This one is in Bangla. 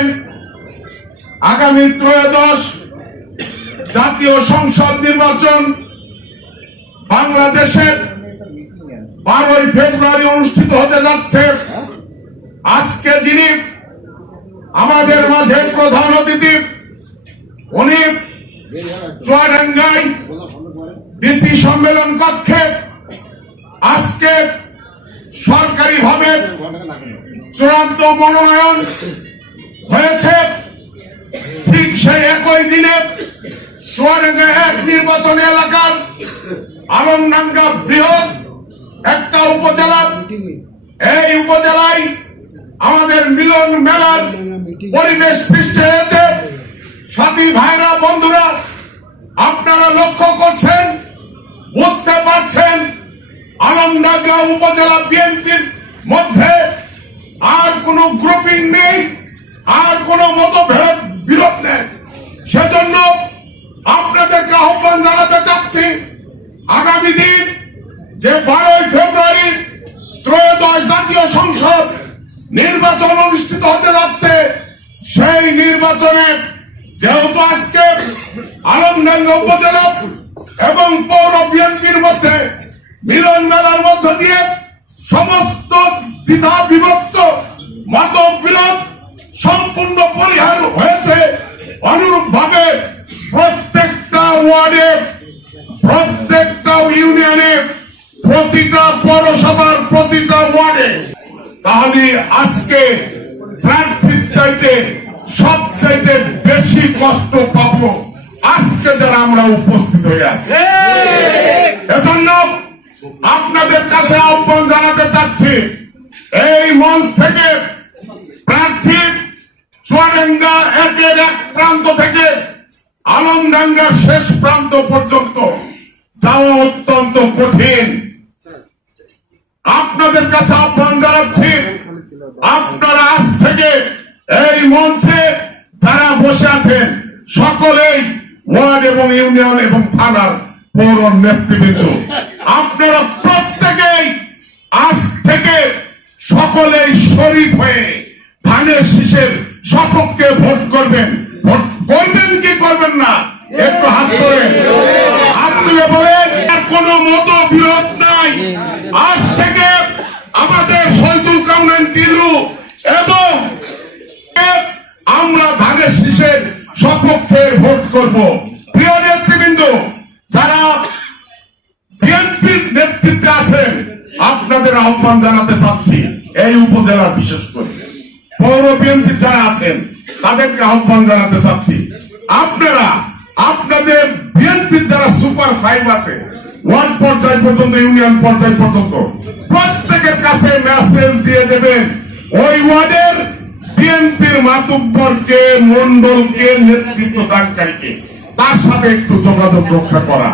জানেন আগামী ত্রয়োদশ জাতীয় সংসদ নির্বাচন বাংলাদেশের বারোই ফেব্রুয়ারি অনুষ্ঠিত হতে যাচ্ছে। আজকে যিনি আমাদের মাঝে প্রধান অতিথি, উনি চুয়াডাঙ্গায় ডিসি সম্মেলন কক্ষে আজকে সরকারিভাবে চূড়ান্ত মনোনয়ন হয়েছে। ঠিক সেই একই দিনে চুয়াডাঙ্গা এক নির্বাচন এলাকার আলমডাঙ্গা বৃহৎ একটা উপজেলা। এই উপজেলায় আমাদের মিলন মেলার পরিবেশ সৃষ্টি হয়েছে। সাথী ভাইরা, বন্ধুরা, আপনারা লক্ষ্য করছেন, বুঝতে পারছেন আলমডাঙ্গা উপজেলা বিএনপির মধ্যে আর কোনো গ্রুপিং নেই। কোনো মতভেদ বিরোধ নেই। সেজন্য আপনাদেরকে আহ্বান জানাতে চাচ্ছি, আগামী দিন যে বারোই ফেব্রুয়ারি ত্রয়োদশ জাতীয় সংসদ নির্বাচন অনুষ্ঠিত হতে যাচ্ছে, সেই নির্বাচনে যেহেতু আজকে আলমডাঙ্গা উপজেলা এবং পৌর বিএনপির অনুরূপ ভাবে প্রত্যেকটা ওয়ার্ডে প্রত্যেকটা ইউনিয়নে প্রতিটা পৌরসভার প্রতিটা ওয়ার্ডে। তাহলে আজকে প্রার্থীর চাইতে সবচাইতে বেশি কষ্ট পাবো আজকে যারা আমরা উপস্থিত হয়ে আছি। এজন্য আপনাদের কাছে আহ্বান জানাতে চাচ্ছি এই মঞ্চ থেকে চুয়াডাঙ্গা একের এক প্রান্ত থেকে আলমডাঙ্গার শেষ প্রান্ত পর্যন্ত যাওয়া অত্যন্ত কঠিন। আপনাদের কাছে আহ্বান জানাচ্ছি, আপনারা আজ থেকে এই মঞ্চে যারা বসে আছেন, সকলেই ওয়ার্ড এবং ইউনিয়ন এবং থানার পৌর নেতৃবৃন্দ। আপনারা প্রত্যেকেই আজ থেকে সকলেই শরীফ হয়ে ধানের শীষের সপক্ষে ভোট করবেন। ভোট করবেন কি করবেন না? একটু হাত করে আপনি বলেন, আর কোনো মত বিরোধ নাই। আজ থেকে আমাদের শহীদুল কাউনান টিলু এবং আমরা ধানের শীষের সপক্ষে ভোট করব। প্রিয় নেতৃবৃন্দ, যারা বিএনপির নেতৃত্বে আছেন, আপনাদের আহ্বান জানাতে চাচ্ছি, এই উপজেলা বিশেষ করে। পৌর বিএনপি যারা আছেন, তাদেরকে আহ্বান জানাতে চাচ্ছি। আপনারা, আপনাদের বিএনপির যারা সুপার ফাইভ আছে ওয়ার্ড পর্যায় পর্যন্ত, ইউনিয়ন পর্যায় পর্যন্ত, প্রত্যেকের কাছে মেসেজ দিয়ে দেবেন। ওই ওয়ার্ডের বিএনপির মাতুব্বরকে মন্ডলকে নেতৃত্ব দানকারীকে তার সাথে একটু যোগাযোগ রক্ষা করা।